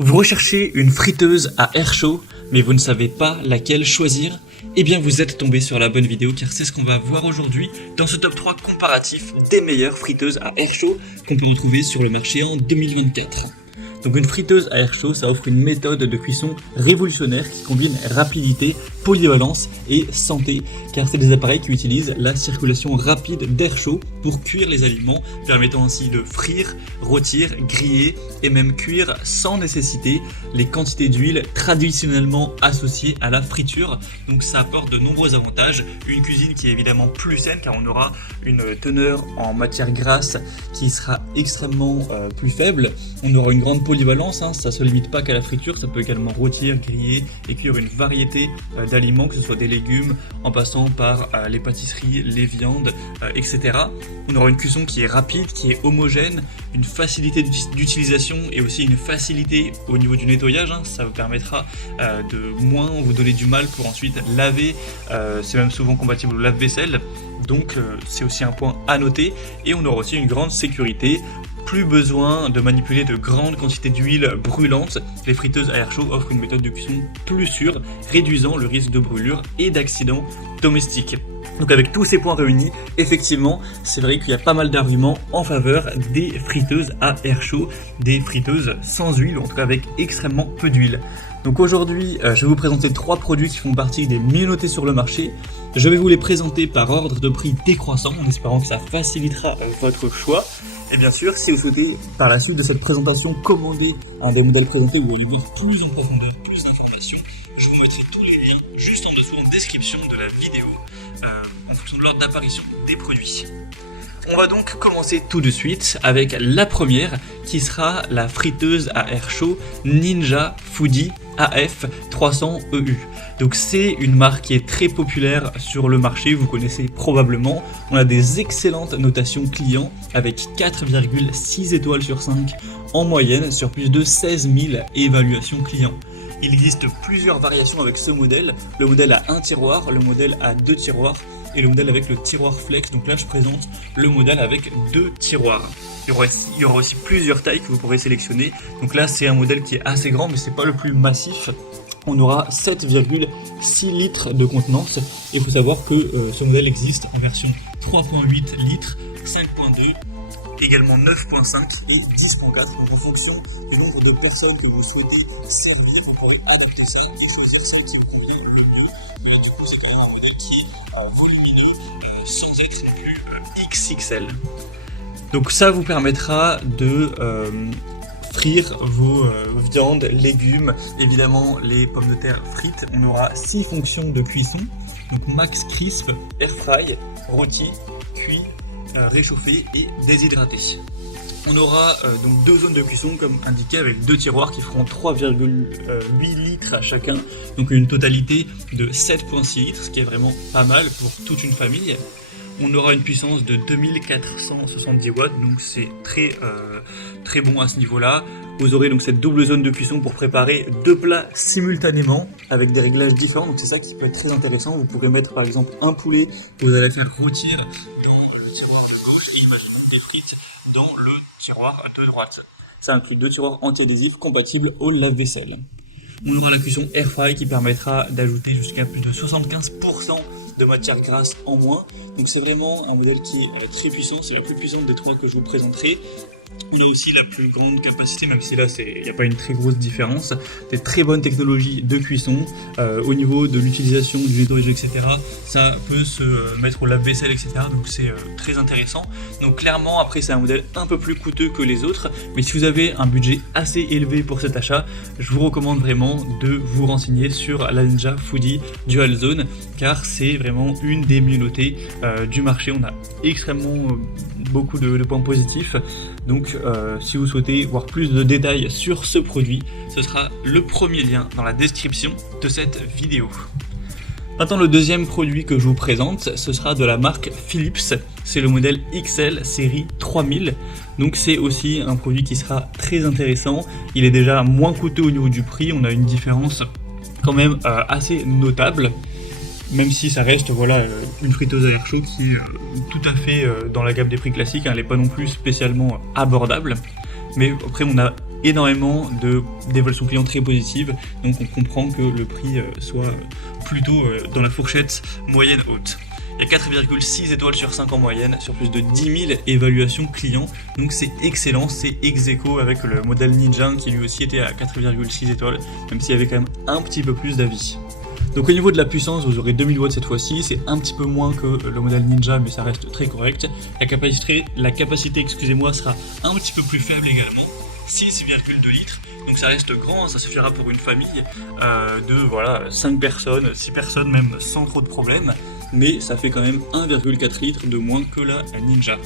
Vous recherchez une friteuse à air chaud, mais vous ne savez pas laquelle choisir? Eh bien vous êtes tombé sur la bonne vidéo car c'est ce qu'on va voir aujourd'hui dans ce top 3 comparatif des meilleures friteuses à air chaud qu'on peut retrouver sur le marché en 2024. Donc une friteuse à air chaud, ça offre une méthode de cuisson révolutionnaire qui combine rapidité, polyvalence et santé, car c'est des appareils qui utilisent la circulation rapide d'air chaud pour cuire les aliments, permettant ainsi de frire, rôtir, griller et même cuire sans nécessiter les quantités d'huile traditionnellement associées à la friture. Donc ça apporte de nombreux avantages, une cuisine qui est évidemment plus saine car on aura une teneur en matière grasse qui sera extrêmement plus faible, on aura une grande polyvalence, ça se limite pas qu'à la friture, ça peut également rôtir, griller et cuire une variété d'aliments, que ce soit des légumes, en passant par les pâtisseries, les viandes, etc. On aura une cuisson qui est rapide, qui est homogène, une facilité d'utilisation et aussi une facilité au niveau du nettoyage, ça vous permettra de moins vous donner du mal pour ensuite laver, c'est même souvent compatible au lave-vaisselle, donc c'est aussi un point à noter, et on aura aussi une grande sécurité. Plus besoin de manipuler de grandes quantités d'huile brûlante. Les friteuses à air chaud offrent une méthode de cuisson plus sûre, réduisant le risque de brûlure et d'accidents domestiques. Donc avec tous ces points réunis, effectivement, c'est vrai qu'il y a pas mal d'arguments en faveur des friteuses à air chaud, des friteuses sans huile, ou en tout cas avec extrêmement peu d'huile. Donc aujourd'hui, je vais vous présenter 3 produits qui font partie des mieux notés sur le marché. Je vais vous les présenter par ordre de prix décroissant, en espérant que ça facilitera votre choix. Et bien sûr, si vous souhaitez, par la suite de cette présentation, commander un des modèles présentés, vous allez voir plus en profondeur, plus d'informations, je vous mettrai tous les liens juste en dessous en description de la vidéo, en fonction de l'ordre d'apparition des produits. On va donc commencer tout de suite avec la première, qui sera la friteuse à air chaud Ninja Foodi AF300EU. Donc c'est une marque qui est très populaire sur le marché, vous connaissez probablement. On a des excellentes notations clients avec 4,6 étoiles sur 5 en moyenne sur plus de 16 000 évaluations clients. Il existe plusieurs variations avec ce modèle. Le modèle a un tiroir, le modèle a 2 tiroirs et le modèle avec le tiroir flex. Donc là je présente le modèle avec 2 tiroirs. Il y aura aussi plusieurs tailles que vous pourrez sélectionner. Donc là c'est un modèle qui est assez grand mais c'est pas le plus massif. On aura 7,6 litres de contenance et il faut savoir que ce modèle existe en version 3.8 litres, 5.2, également 9.5 et 10.4. Donc en fonction du nombre de personnes que vous souhaitez servir, vous pourrez adapter ça et choisir celle qui vous convient le mieux. Mais du coup c'est quand même un modèle qui est volumineux sans être non plus XXL. Donc ça vous permettra de frire vos viandes, légumes, évidemment les pommes de terre frites. On aura 6 fonctions de cuisson, donc max crisp, air fry, rôti, cuit, réchauffé et déshydraté. On aura donc 2 zones de cuisson comme indiqué avec 2 tiroirs qui feront 3,8 litres à chacun, donc une totalité de 7,6 litres, ce qui est vraiment pas mal pour toute une famille. On aura une puissance de 2470 watts, donc c'est très bon à ce niveau-là. Vous aurez donc cette double zone de cuisson pour préparer 2 plats simultanément avec des réglages différents, donc c'est ça qui peut être très intéressant. Vous pourrez mettre par exemple un poulet que vous allez faire rôtir dans le tiroir de gauche et imaginons des frites dans le tiroir de droite. Ça inclut 2 tiroirs anti-adhésifs compatibles au lave-vaisselle. On aura la cuisson air fry qui permettra d'ajouter jusqu'à plus de 75% de matière grasse en moins. Donc c'est vraiment un modèle qui est très puissant, c'est la plus puissante des 3 que je vous présenterai. On a aussi la plus grande capacité, même si là il n'y a pas une très grosse différence, des très bonnes technologies de cuisson, au niveau de l'utilisation du nettoyage, etc. Ça peut se mettre au lave-vaisselle, etc. Donc c'est très intéressant. Donc clairement après c'est un modèle un peu plus coûteux que les autres, mais si vous avez un budget assez élevé pour cet achat, je vous recommande vraiment de vous renseigner sur la Ninja Foodi Dual Zone, car c'est vraiment une des mieux notées du marché. On a extrêmement beaucoup de points positifs. Donc si vous souhaitez voir plus de détails sur ce produit, ce sera le premier lien dans la description de cette vidéo. Maintenant le deuxième produit que je vous présente, ce sera de la marque Philips, c'est le modèle XL série 3000. Donc c'est aussi un produit qui sera très intéressant, il est déjà moins coûteux au niveau du prix, on a une différence quand même assez notable. Même si ça reste une friteuse à air chaud qui est tout à fait dans la gamme des prix classiques, elle n'est pas non plus spécialement abordable. Mais après on a énormément d'évaluations clients très positives, donc on comprend que le prix soit plutôt dans la fourchette moyenne haute. Il y a 4,6 étoiles sur 5 en moyenne sur plus de 10 000 évaluations clients, donc c'est excellent, c'est ex-aequo avec le modèle Ninja qui lui aussi était à 4,6 étoiles, même s'il y avait quand même un petit peu plus d'avis. Donc au niveau de la puissance, vous aurez 2000 watts cette fois-ci, c'est un petit peu moins que le modèle Ninja, mais ça reste très correct. La capacité sera un petit peu plus faible également, 6,2 litres. Donc ça reste grand, ça suffira pour une famille de 5 personnes, 6 personnes même sans trop de problèmes, mais ça fait quand même 1,4 litres de moins que la Ninja.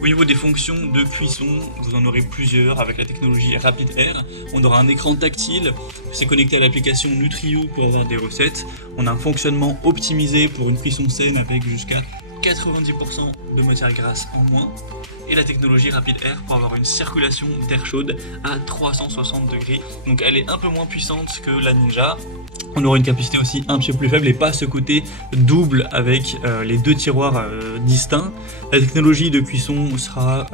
Au niveau des fonctions de cuisson, vous en aurez plusieurs avec la technologie Rapid Air. On aura un écran tactile, c'est connecté à l'application Nutrio pour avoir des recettes. On a un fonctionnement optimisé pour une cuisson saine avec jusqu'à 90% de matière grasse en moins. Et la technologie Rapid Air pour avoir une circulation d'air chaude à 360 degrés. Donc elle est un peu moins puissante que la Ninja. On aura une capacité aussi un petit peu plus faible et pas ce côté double avec les deux tiroirs distincts. La technologie de cuisson sera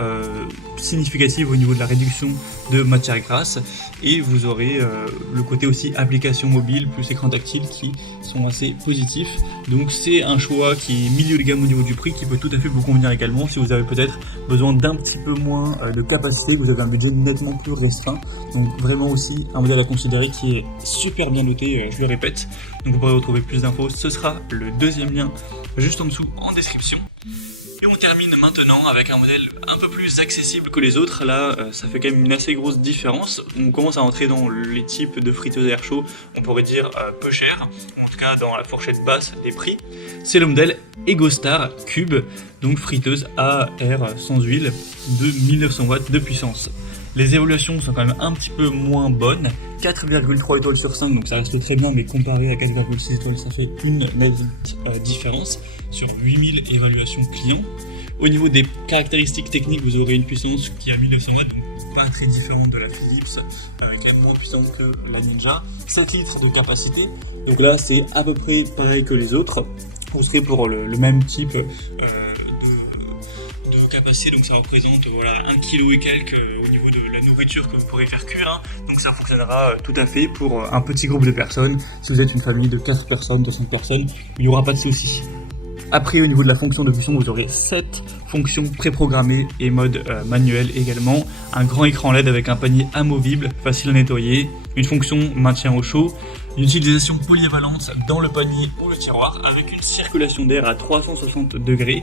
significative au niveau de la réduction de matière grasse et vous aurez le côté aussi application mobile plus écran tactile qui sont assez positifs. Donc c'est un choix qui est milieu de gamme au niveau du prix qui peut tout à fait vous convenir également si vous avez peut-être besoin d'un petit peu moins de capacité, que vous avez un budget nettement plus restreint. Donc vraiment aussi un modèle à considérer qui est super bien noté, je le répète. Donc vous pourrez retrouver plus d'infos, ce sera le deuxième lien juste en dessous en description. Et on termine maintenant avec un modèle un peu plus accessible que les autres. Là, ça fait quand même une assez grosse différence. On commence à entrer dans les types de friteuses air chaud, on pourrait dire peu cher, en tout cas dans la fourchette basse des prix. C'est le modèle EgoStar Cube, donc friteuse à air sans huile de 1900 watts de puissance. Les évaluations sont quand même un petit peu moins bonnes, 4,3 étoiles sur 5, donc ça reste très bien, mais comparé à 4,6 étoiles, ça fait une nette différence sur 8000 évaluations clients. Au niveau des caractéristiques techniques, vous aurez une puissance qui est à 1900 watts, donc pas très différente de la Philips, quand même moins puissante que la Ninja. 7 litres de capacité, donc là c'est à peu près pareil que les autres. Vous serez pour le même type de capacité, donc ça représente 1 kg et quelques au niveau de la nourriture que vous pourrez faire cuire, donc ça fonctionnera tout à fait pour un petit groupe de personnes. Si vous êtes une famille de 4 personnes, de 5 personnes, il n'y aura pas de souci. Après, au niveau de la fonction de cuisson, vous aurez 7 fonctions préprogrammées et mode manuel également. Un grand écran LED avec un panier amovible, facile à nettoyer. Une fonction maintien au chaud. Une utilisation polyvalente dans le panier ou le tiroir avec une circulation d'air à 360 degrés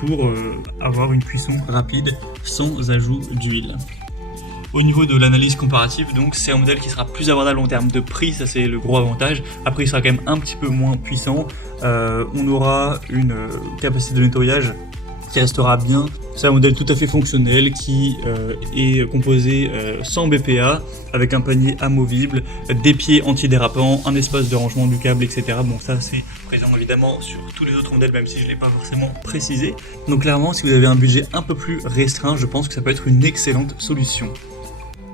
pour avoir une cuisson rapide sans ajout d'huile. Au niveau de l'analyse comparative, donc c'est un modèle qui sera plus abordable en termes de prix, ça c'est le gros avantage. Après il sera quand même un petit peu moins puissant. On aura une capacité de nettoyage qui restera bien. C'est un modèle tout à fait fonctionnel qui est composé sans BPA, avec un panier amovible, des pieds antidérapants, un espace de rangement du câble, etc. Bon, ça c'est présent évidemment sur tous les autres modèles, même si je ne l'ai pas forcément précisé. Donc clairement, si vous avez un budget un peu plus restreint, je pense que ça peut être une excellente solution.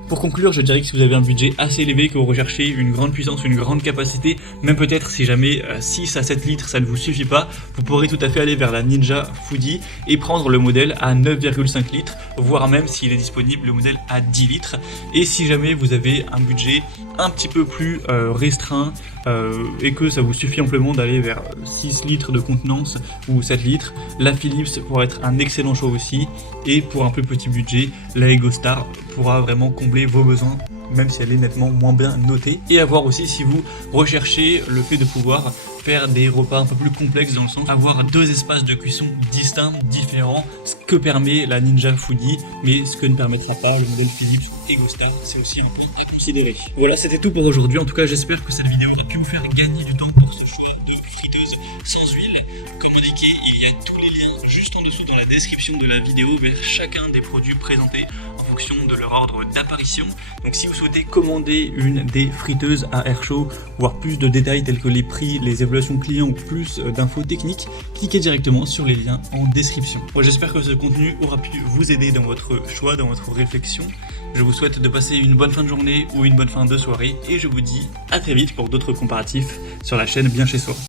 Pour conclure, je dirais que si vous avez un budget assez élevé, que vous recherchez une grande puissance, une grande capacité, même peut-être si jamais 6 à 7 litres ça ne vous suffit pas, vous pourrez tout à fait aller vers la Ninja Foodi et prendre le modèle à 9,5 litres, voire même s'il est disponible le modèle à 10 litres. Et si jamais vous avez un budget un petit peu plus restreint et que ça vous suffit amplement d'aller vers 6 litres de contenance ou 7 litres, la Philips pourra être un excellent choix aussi, et pour un plus petit budget, la EgoStar pourra vraiment combler vos besoins, même si elle est nettement moins bien notée. Et à voir aussi si vous recherchez le fait de pouvoir faire des repas un peu plus complexes, dans le sens avoir 2 espaces de cuisson distincts, différents, ce que permet la Ninja Foodi, mais ce que ne permettra pas le modèle Philips EgoStar, c'est aussi un point à considérer. Voilà, c'était tout pour aujourd'hui. En tout cas, j'espère que cette vidéo a pu vous faire gagner du temps pour ce choix de friteuse sans huile. Comme indiqué, il y a tous les liens juste en dessous dans la description de la vidéo vers chacun des produits présentés en fonction de leur ordre d'apparition. Donc si vous souhaitez commander une des friteuses à air chaud, voire plus de détails tels que les prix, les évaluations clients ou plus d'infos techniques, cliquez directement sur les liens en description. Moi, j'espère que ce contenu aura pu vous aider dans votre choix, dans votre réflexion. Je vous souhaite de passer une bonne fin de journée ou une bonne fin de soirée et je vous dis à très vite pour d'autres comparatifs sur la chaîne Bien Chez Soi.